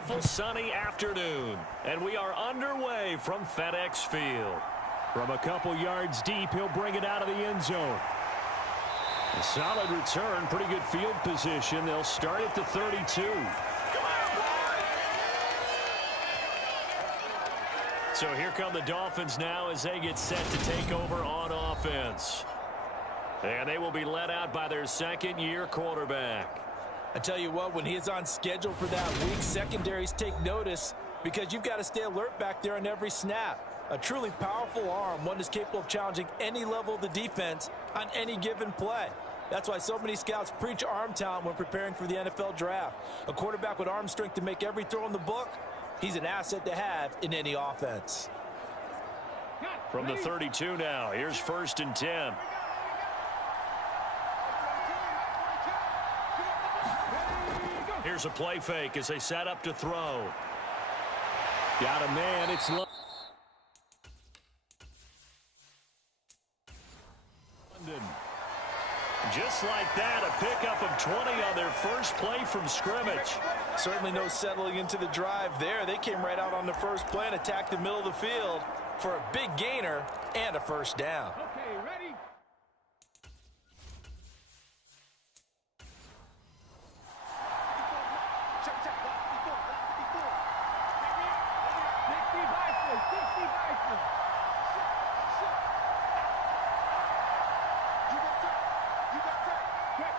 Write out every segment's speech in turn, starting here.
beautiful sunny afternoon, and we are underway from FedEx Field. From a couple yards deep, he'll bring it out of the end zone. A solid return, pretty good field position. They'll start at the 32. So here come the Dolphins now as they get set to take over on offense. And they will be led out by their second-year quarterback. I tell you what, when he is on schedule for that week, secondaries take notice because you've got to stay alert back there on every snap. A truly powerful arm, one that's capable of challenging any level of the defense on any given play. That's why so many scouts preach arm talent when preparing for the NFL draft. A quarterback with arm strength to make every throw in the book, he's an asset to have in any offense. From the 32 now, here's 1st and 10. Here's a play fake as they set up to throw. Got a man. It's London. Just like that, a pickup of 20 on their first play from scrimmage. Certainly no settling into the drive there. They came right out on the first play and attacked the middle of the field for a big gainer and a first down. Okay, ready?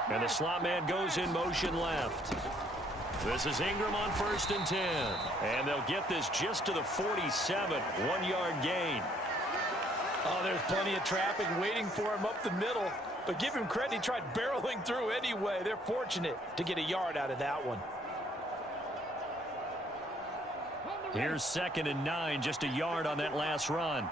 And the slot man goes in motion left. This is Ingram on 1st and 10. And they'll get this just to the 47, 1-yard gain. Oh, there's plenty of traffic waiting for him up the middle. But give him credit, he tried barreling through anyway. They're fortunate to get a yard out of that one. Here's 2nd and 9, just a yard on that last run.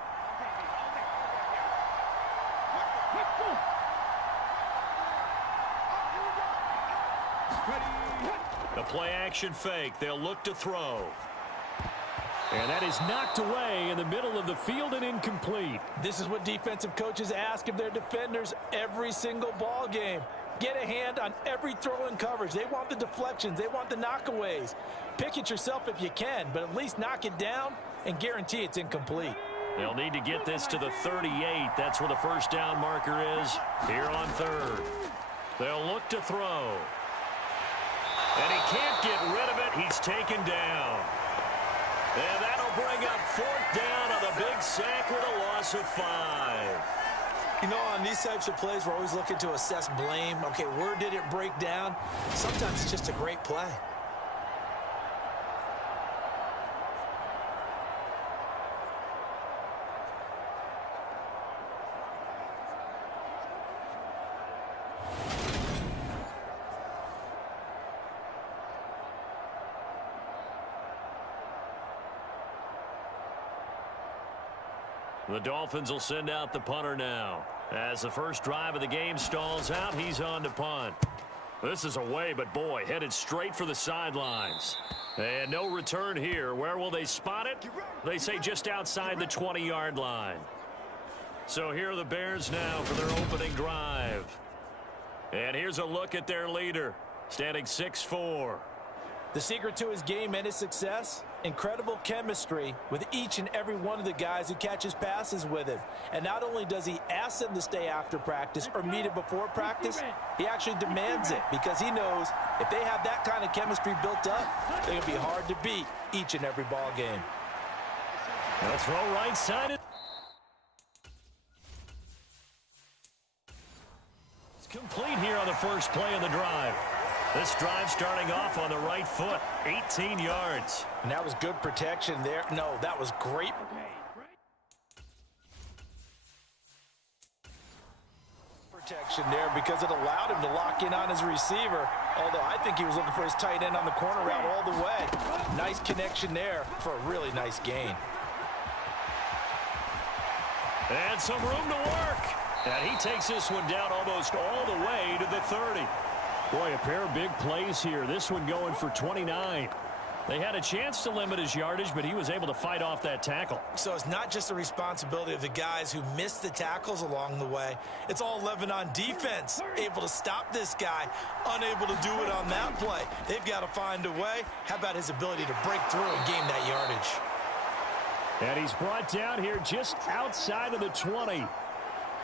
The play-action fake. They'll look to throw. And that is knocked away in the middle of the field and incomplete. This is what defensive coaches ask of their defenders every single ball game. Get a hand on every throw in coverage. They want the deflections. They want the knockaways. Pick it yourself if you can, but at least knock it down and guarantee it's incomplete. They'll need to get this to the 38. That's where the first down marker is here on 3rd. They'll look to throw. And he can't get rid of it. He's taken down. And that'll bring up 4th down on the big sack with a loss of 5. You know, on these types of plays, we're always looking to assess blame. Okay, where did it break down? Sometimes it's just a great play. The Dolphins will send out the punter now. As the first drive of the game stalls out, he's on to punt. This is away, but boy, headed straight for the sidelines. And no return here. Where will they spot it? They say just outside the 20-yard line. So here are the Bears now for their opening drive. And here's a look at their leader, standing 6'4". The secret to his game and his success, incredible chemistry with each and every one of the guys who catches passes with him. And not only does he ask them to stay after practice or meet it before practice, he actually demands it because he knows if they have that kind of chemistry built up, they're going to be hard to beat each and every ball game. They'll throw right side. It's complete here on the first play of the drive. This drive starting off on the right foot, 18 yards. And that was good protection there. No, that was great. Protection there because it allowed him to lock in on his receiver. Although I think he was looking for his tight end on the corner route all the way. Nice connection there for a really nice gain. And some room to work. And he takes this one down almost all the way to the 30. Boy, a pair of big plays here. This one going for 29. They had a chance to limit his yardage, but he was able to fight off that tackle. So it's not just the responsibility of the guys who missed the tackles along the way. It's all 11 on defense, able to stop this guy, unable to do it on that play. They've got to find a way. How about his ability to break through and gain that yardage? And he's brought down here just outside of the 20.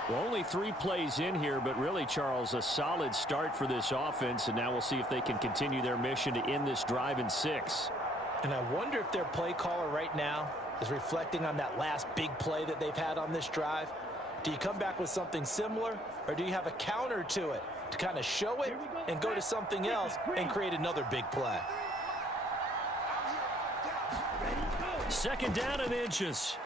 Well, only 3 plays in here, but really, Charles, a solid start for this offense, and now we'll see if they can continue their mission to end this drive in 6. And I wonder if their play caller right now is reflecting on that last big play that they've had on this drive. Do you come back with something similar, or do you have a counter to it to kind of show it and go to something else and create another big play? 2nd down and inches.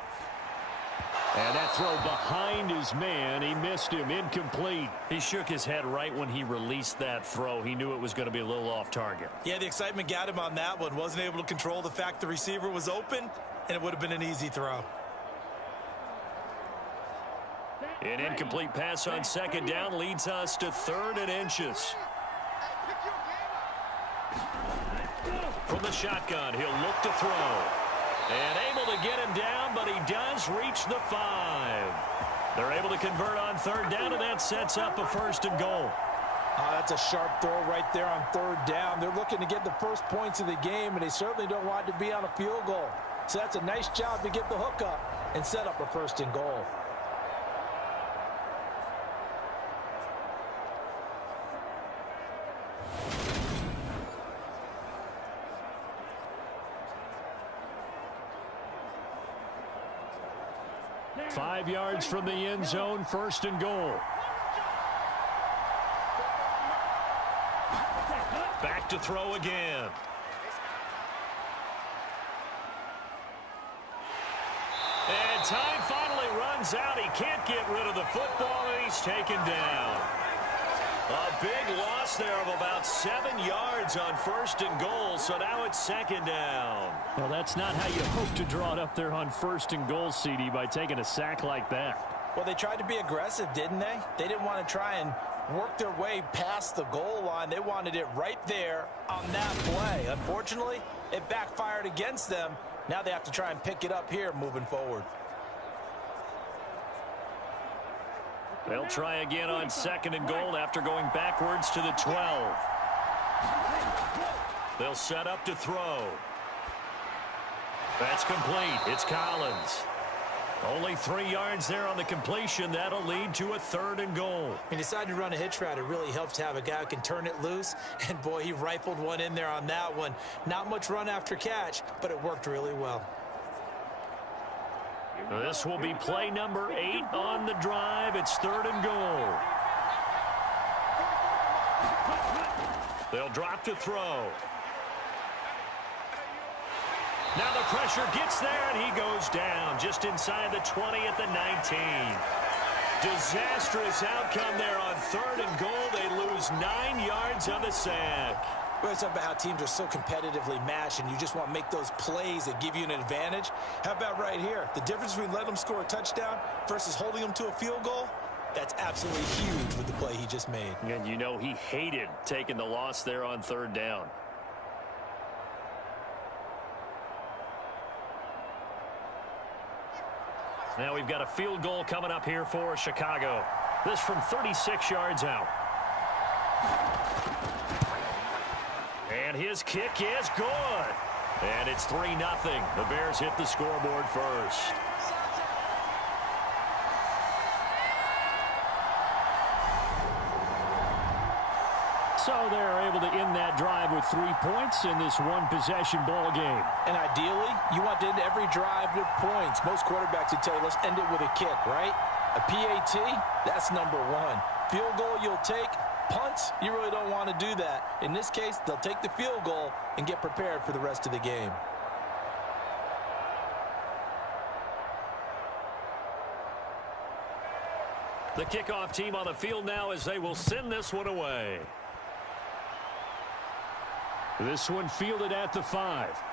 And that throw behind his man, he missed him, incomplete. He shook his head right when he released that throw. He knew it was going to be a little off target. Yeah, the excitement got him on that one. Wasn't able to control the fact the receiver was open, and it would have been an easy throw. An incomplete pass on 2nd down leads us to 3rd and inches. From the shotgun, he'll look to throw. And able to get him down, but he does reach the 5. They're able to convert on 3rd down, and that sets up a 1st and goal. That's a sharp throw right there on 3rd down. They're looking to get the first points of the game, and they certainly don't want it to be on a field goal. So that's a nice job to get the hook up and set up a 1st and goal. Five yards from the end zone, 1st and goal. Back to throw again. And time finally runs out. He can't get rid of the football, and he's taken down. A big loss there of about 7 yards on 1st and goal, so now it's 2nd down. Well, that's not how you hope to draw it up there on 1st and goal, CD, by taking a sack like that. Well, they tried to be aggressive, didn't they? They didn't want to try and work their way past the goal line. They wanted it right there on that play. Unfortunately, it backfired against them. Now they have to try and pick it up here moving forward. They'll try again on 2nd and goal after going backwards to the 12. They'll set up to throw. That's complete. It's Collins. Only 3 yards there on the completion. That'll lead to a 3rd and goal. He decided to run a hitch route. It really helps to have a guy who can turn it loose. And, boy, he rifled one in there on that one. Not much run after catch, but it worked really well. This will be play number 8 on the drive. It's 3rd and goal. They'll drop to throw. Now the pressure gets there, and he goes down just inside the 20 at the 19. Disastrous outcome there on 3rd and goal. They lose 9 yards on the sack. We're talking about how teams are so competitively matched, and you just want to make those plays that give you an advantage. How about right here? The difference between letting them score a touchdown versus holding them to a field goal, that's absolutely huge with the play he just made. And you know he hated taking the loss there on 3rd down. Now we've got a field goal coming up here for Chicago. This from 36 yards out. And his kick is good. And it's 3-0. The Bears hit the scoreboard first. So they're able to end that drive with 3 points in this one-possession ball game. And ideally, you want to end every drive with points. Most quarterbacks would tell you, let's end it with a kick, right? A PAT, that's number 1. Field goal you'll take. Punts, you really don't want to do that. In this case, they'll take the field goal and get prepared for the rest of the game. The kickoff team on the field now as they will send this one away. This one fielded at the 5.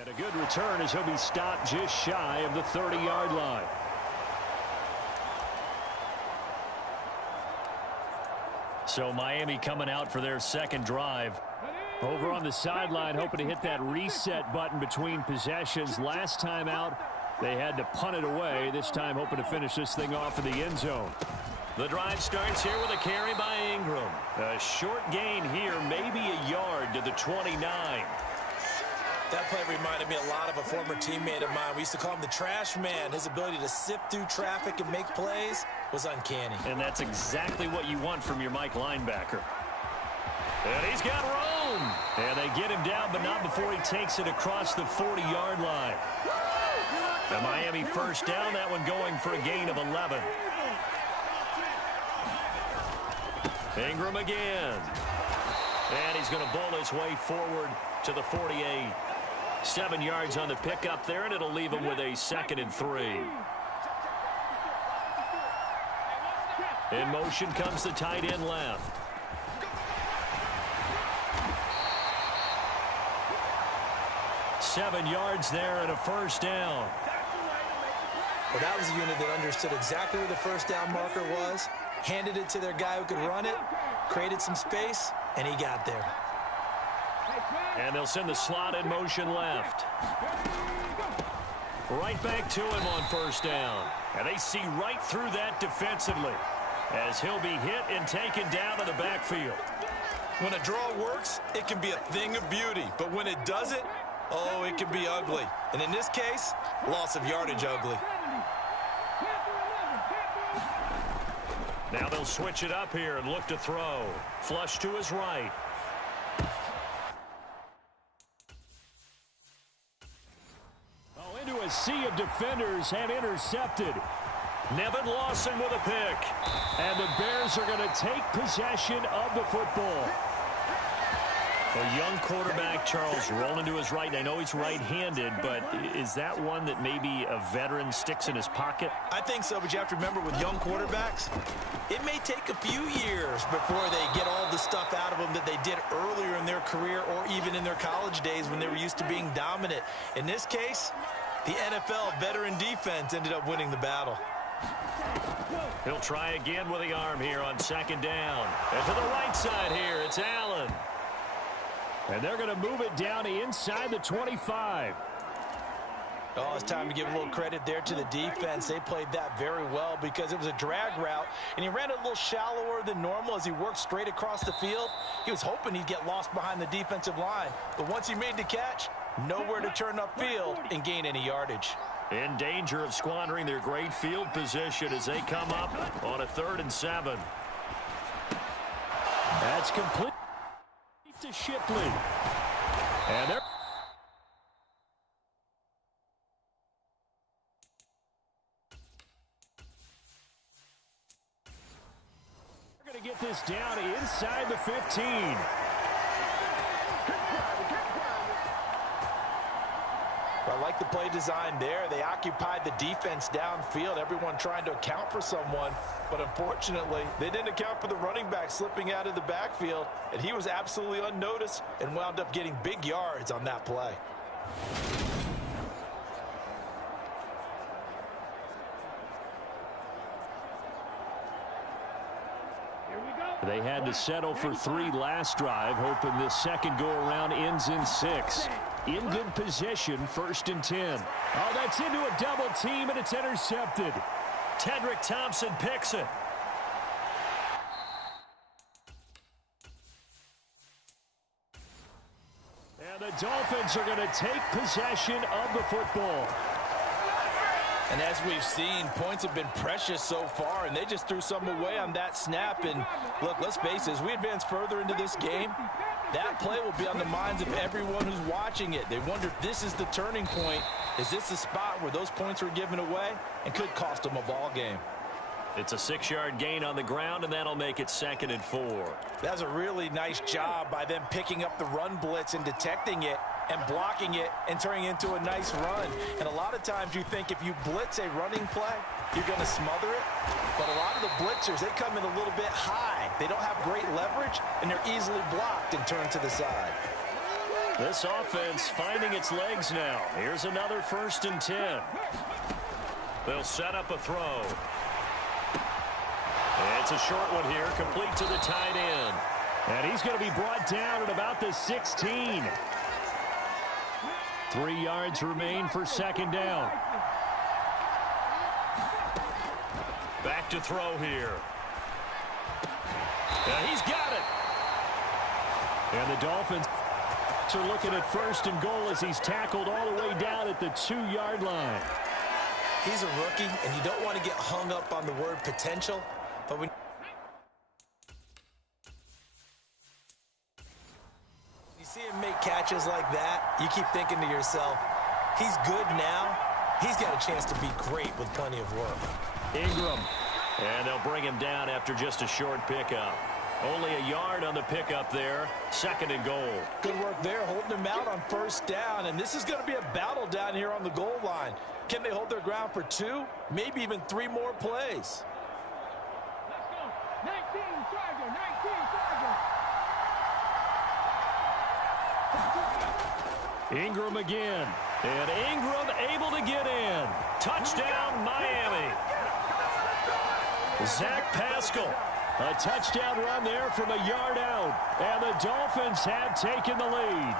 And a good return as he'll be stopped just shy of the 30-yard line. So Miami coming out for their second drive. Over on the sideline, hoping to hit that reset button between possessions. Last time out, they had to punt it away. This time, hoping to finish this thing off in the end zone. The drive starts here with a carry by Ingram. A short gain here, maybe a yard to the 29. That play reminded me a lot of a former teammate of mine. We used to call him the trash man. His ability to sift through traffic and make plays was uncanny. And that's exactly what you want from your Mike linebacker. And he's got room. And they get him down, but not before he takes it across the 40-yard line. The Miami first down, that one going for a gain of 11. Ingram again. And he's going to bowl his way forward to the 48. 7 yards on the pickup there, and it'll leave him with a 2nd and 3. In motion comes the tight end left. Seven yards there and a first down. Well, that was a unit that understood exactly where the first down marker was, handed it to their guy who could run it, created some space, and he got there. And they'll send the slot in motion left. Right back to him on first down. And they see right through that defensively as he'll be hit and taken down in the backfield. When a draw works, it can be a thing of beauty. But when it doesn't, oh, it can be ugly. And in this case, loss of yardage ugly. Now they'll switch it up here and look to throw. Flush to his right. Into a sea of defenders and intercepted. Nevin Lawson with a pick. And the Bears are going to take possession of the football. A young quarterback, Charles, rolling to his right. And I know he's right-handed, but is that one that maybe a veteran sticks in his pocket? I think so, but you have to remember with young quarterbacks, it may take a few years before they get all the stuff out of them that they did earlier in their career or even in their college days when they were used to being dominant. In this case, the NFL veteran defense ended up winning the battle. He'll try again with the arm here on second down. And to the right side here, it's Allen. And they're going to move it down inside the 25. Oh, it's time to give a little credit there to the defense. They played that very well because it was a drag route, and he ran it a little shallower than normal as he worked straight across the field. He was hoping he'd get lost behind the defensive line, but once he made the catch, nowhere to turn upfield and gain any yardage. In danger of squandering their great field position as they come up on a 3rd and 7. That's complete to Shipley. And they're going to get this down inside the 15. I like the play design there. They occupied the defense downfield, everyone trying to account for someone. But unfortunately, they didn't account for the running back slipping out of the backfield, and he was absolutely unnoticed and wound up getting big yards on that play. They had to settle for 3 last drive, hoping this second go-around ends in 6. In good position, 1st and 10. Oh, that's into a double team, and it's intercepted. Tedrick Thompson picks it. And the Dolphins are going to take possession of the football. And as we've seen, points have been precious so far, and they just threw some away on that snap. And look, let's face it, as we advance further into this game, that play will be on the minds of everyone who's watching it. They wonder if this is the turning point. Is this the spot where those points were given away and could cost them a ball game? It's a 6-yard gain on the ground, and that'll make it 2nd and 4. That's a really nice job by them picking up the run blitz and detecting it and blocking it and turning it into a nice run. And a lot of times you think if you blitz a running play, you're going to smother it. But a lot of the blitzers, they come in a little bit high. They don't have great leverage, and they're easily blocked and turned to the side. This offense finding its legs now. Here's another 1st and 10. They'll set up a throw. It's a short one here, complete to the tight end. And he's going to be brought down at about the 16. 3 yards remain for second down. Back to throw here. And he's got it. And the Dolphins are looking at first and goal as he's tackled all the way down at the 2-yard line. He's a rookie, and you don't want to get hung up on the word potential, but when you see him make catches like that, you keep thinking to yourself, he's good now. He's got a chance to be great with plenty of work. Ingram. And they'll bring him down after just a short pickup. Only a yard on the pickup there. Second and goal. Good work there, holding him out on first down. And this is going to be a battle down here on the goal line. Can they hold their ground for 2, maybe even 3 more plays? Let's go. 19, Charger, 19, Charger. Ingram again. And Ingram able to get in. Touchdown, Miami. Zach Pascal. A touchdown run there from a yard out. And the Dolphins have taken the lead.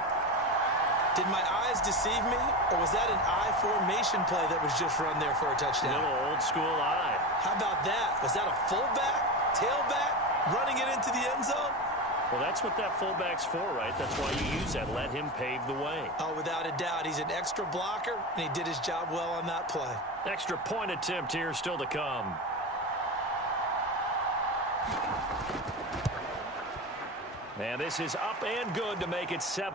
Did my eyes deceive me, or was that an I formation play that was just run there for a touchdown? Little old school eye. How about that? Was that a fullback, tailback, running it into the end zone? Well, that's what that fullback's for, right? That's why you use that. Let him pave the way. Oh, without a doubt. He's an extra blocker, and he did his job well on that play. Extra point attempt here still to come. And this is up and good to make it 7.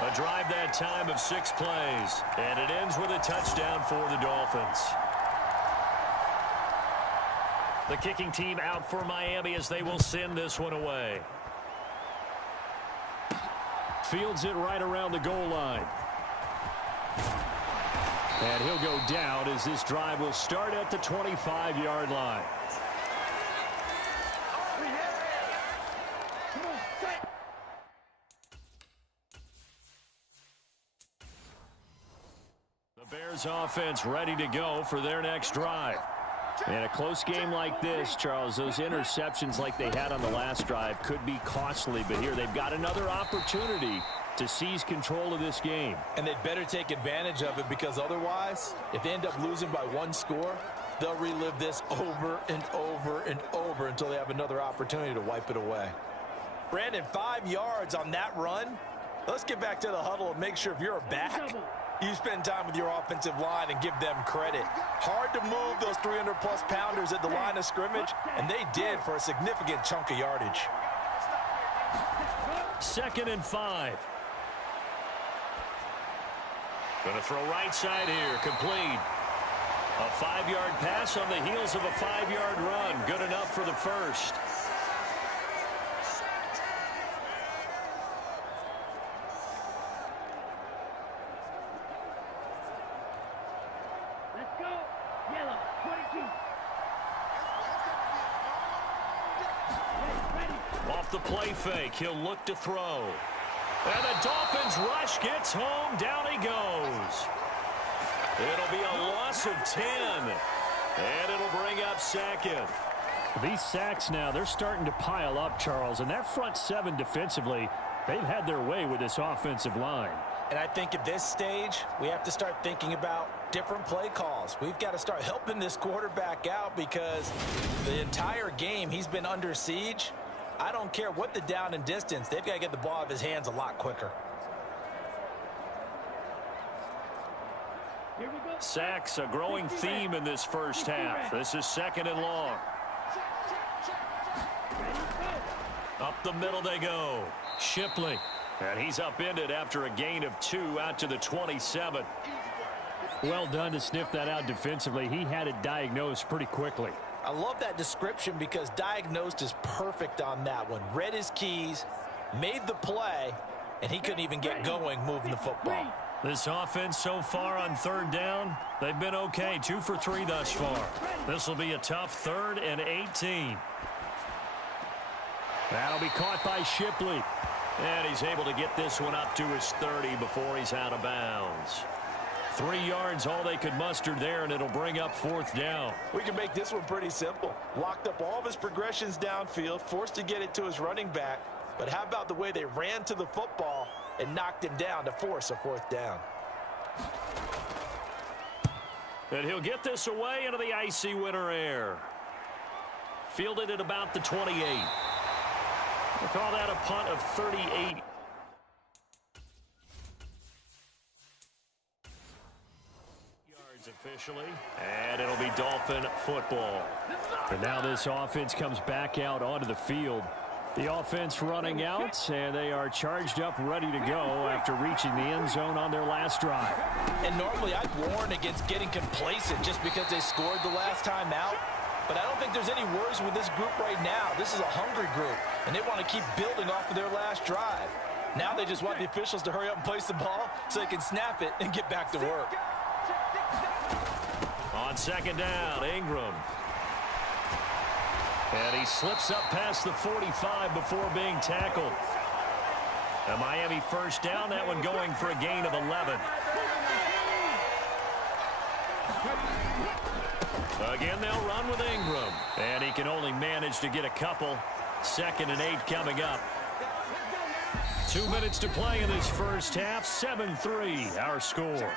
A drive that time of 6 plays. And it ends with a touchdown for the Dolphins. The kicking team out for Miami as they will send this one away. Fields it right around the goal line. And he'll go down as this drive will start at the 25-yard line. The Bears offense ready to go for their next drive. In a close game like this, Charles, those interceptions like they had on the last drive could be costly, but here they've got another opportunity to seize control of this game. And they'd better take advantage of it, because otherwise, if they end up losing by 1 score, they'll relive this over and over and over until they have another opportunity to wipe it away. Brandon, 5 yards on that run. Let's get back to the huddle and make sure if you're a back, you spend time with your offensive line and give them credit. Hard to move those 300-plus pounders at the line of scrimmage, and they did for a significant chunk of yardage. 2nd and 5. Going to throw right side here, complete. A 5-yard pass on the heels of a 5-yard run. Good enough for the first. Let's go. Yellow, 22. Ready. Off the play fake, he'll look to throw. And the Dolphins rush gets home. Down he goes. It'll be a loss of 10. And it'll bring up 2nd. These sacks now, they're starting to pile up, Charles. And that front 7 defensively, they've had their way with this offensive line. And I think at this stage, we have to start thinking about different play calls. We've got to start helping this quarterback out, because the entire game he's been under siege. I don't care what the down and distance. They've got to get the ball out of his hands a lot quicker. Here we go. Sacks, a growing theme in this first half. This is 2nd and long. Up the middle they go. Shipley. And he's upended after a gain of 2 out to the 27. Well done to sniff that out defensively. He had it diagnosed pretty quickly. I love that description, because diagnosed is perfect on that one. Read his keys, made the play, and he couldn't even get going moving the football. This offense so far on 3rd down, they've been okay. 2 for 3 thus far. This will be a tough 3rd and 18. That'll be caught by Shipley. And he's able to get this one up to his 30 before he's out of bounds. 3 yards, all they could muster there, and it'll bring up 4th down. We can make this one pretty simple. Locked up all of his progressions downfield, forced to get it to his running back. But how about the way they ran to the football and knocked him down to force a 4th down? And he'll get this away into the icy winter air. Fielded at about the 28. We'll call that a punt of 38. Yards officially. And it'll be Dolphin football. And now this offense comes back out onto the field. The offense running out, and they are charged up, ready to go after reaching the end zone on their last drive. And normally I'd warn against getting complacent just because they scored the last time out. But I don't think there's any worries with this group right now. This is a hungry group, and they want to keep building off of their last drive. Now they just want the officials to hurry up and place the ball so they can snap it and get back to work. On 2nd down, Ingram. And he slips up past the 45 before being tackled. A Miami 1st down, that one going for a gain of 11. Again, they'll run with Ingram. And he can only manage to get a couple. 2nd and 8 coming up. 2 minutes to play in this first half. 7-3, our score.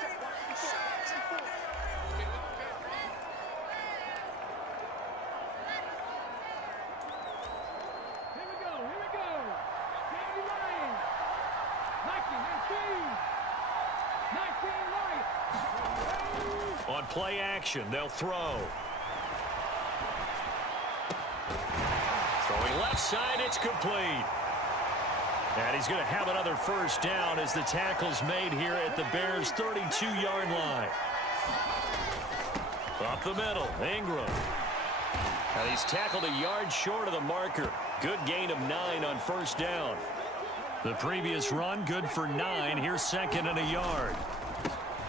On play action, they'll throw. Throwing left side, it's complete. And he's going to have another 1st down as the tackle's made here at the Bears' 32-yard line. Up the middle, Ingram. And he's tackled a yard short of the marker. Good gain of 9 on 1st down. The previous run, good for 9. Here's 2nd and a yard.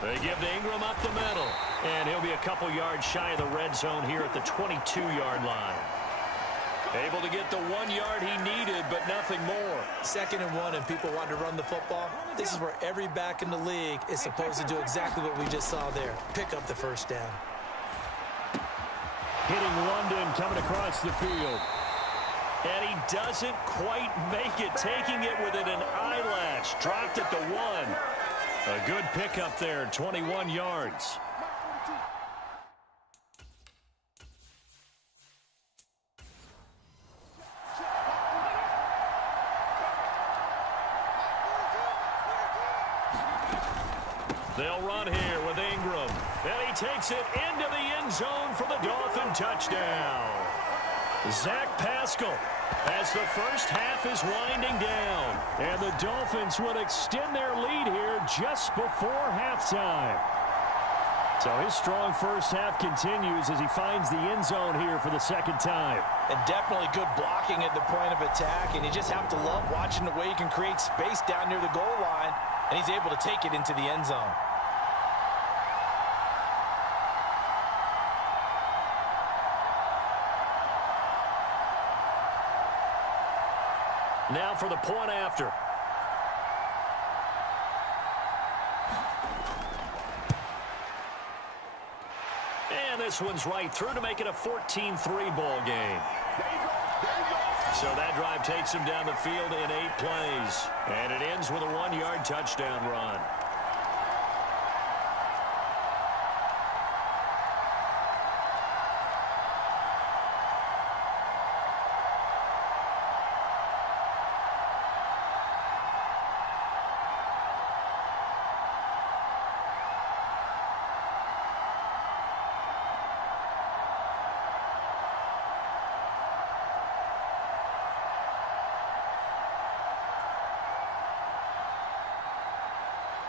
They give to Ingram up the middle. And he'll be a couple yards shy of the red zone here at the 22-yard line. Able to get the 1 yard he needed, but nothing more. 2nd and 1, and people want to run the football. This is where every back in the league is supposed to do exactly what we just saw there. Pick up the 1st down. Hitting London coming across the field. And he doesn't quite make it, taking it within an eyelash. Dropped at the 1. A good pickup there, 21 yards. They'll run here with Ingram. And he takes it into the end zone for the Dolphin touchdown. Zach Pascal as the first half is winding down. And the Dolphins will extend their lead here just before halftime. So his strong first half continues as he finds the end zone here for the 2nd time. And definitely good blocking at the point of attack. And you just have to love watching the way he can create space down near the goal line. And he's able to take it into the end zone. Now for the point after. And this one's right through to make it a 14-3 ball game. So that drive takes him down the field in 8 plays. And it ends with a 1-yard touchdown run.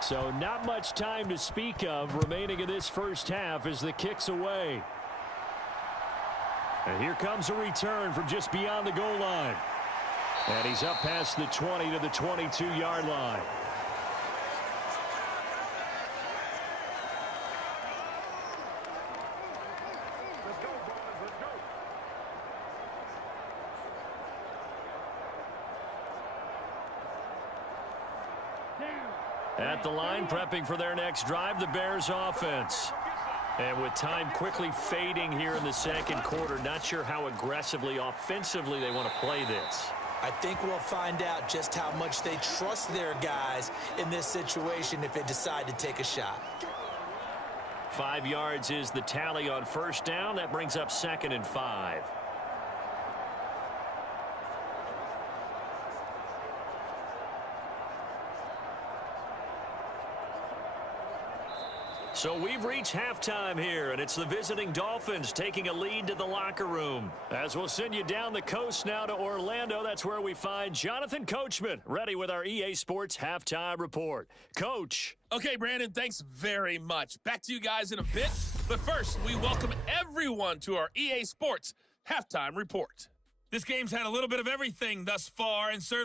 So not much time to speak of remaining in this first half as the kick's away. And here comes a return from just beyond the goal line. And he's up past the 20 to the 22-yard line. At the line, prepping for their next drive, the Bears offense. And with time quickly fading here in the second quarter, not sure how aggressively, offensively they want to play this. I think we'll find out just how much they trust their guys in this situation if they decide to take a shot. 5 yards is the tally on first down. That brings up 2nd and 5. So we've reached halftime here, and it's the visiting Dolphins taking a lead to the locker room. As we'll send you down the coast now to Orlando, that's where we find Jonathan Coachman, ready with our EA Sports Halftime Report. Coach. Okay, Brandon, thanks very much. Back to you guys in a bit. But first, we welcome everyone to our EA Sports Halftime Report. This game's had a little bit of everything thus far, and certainly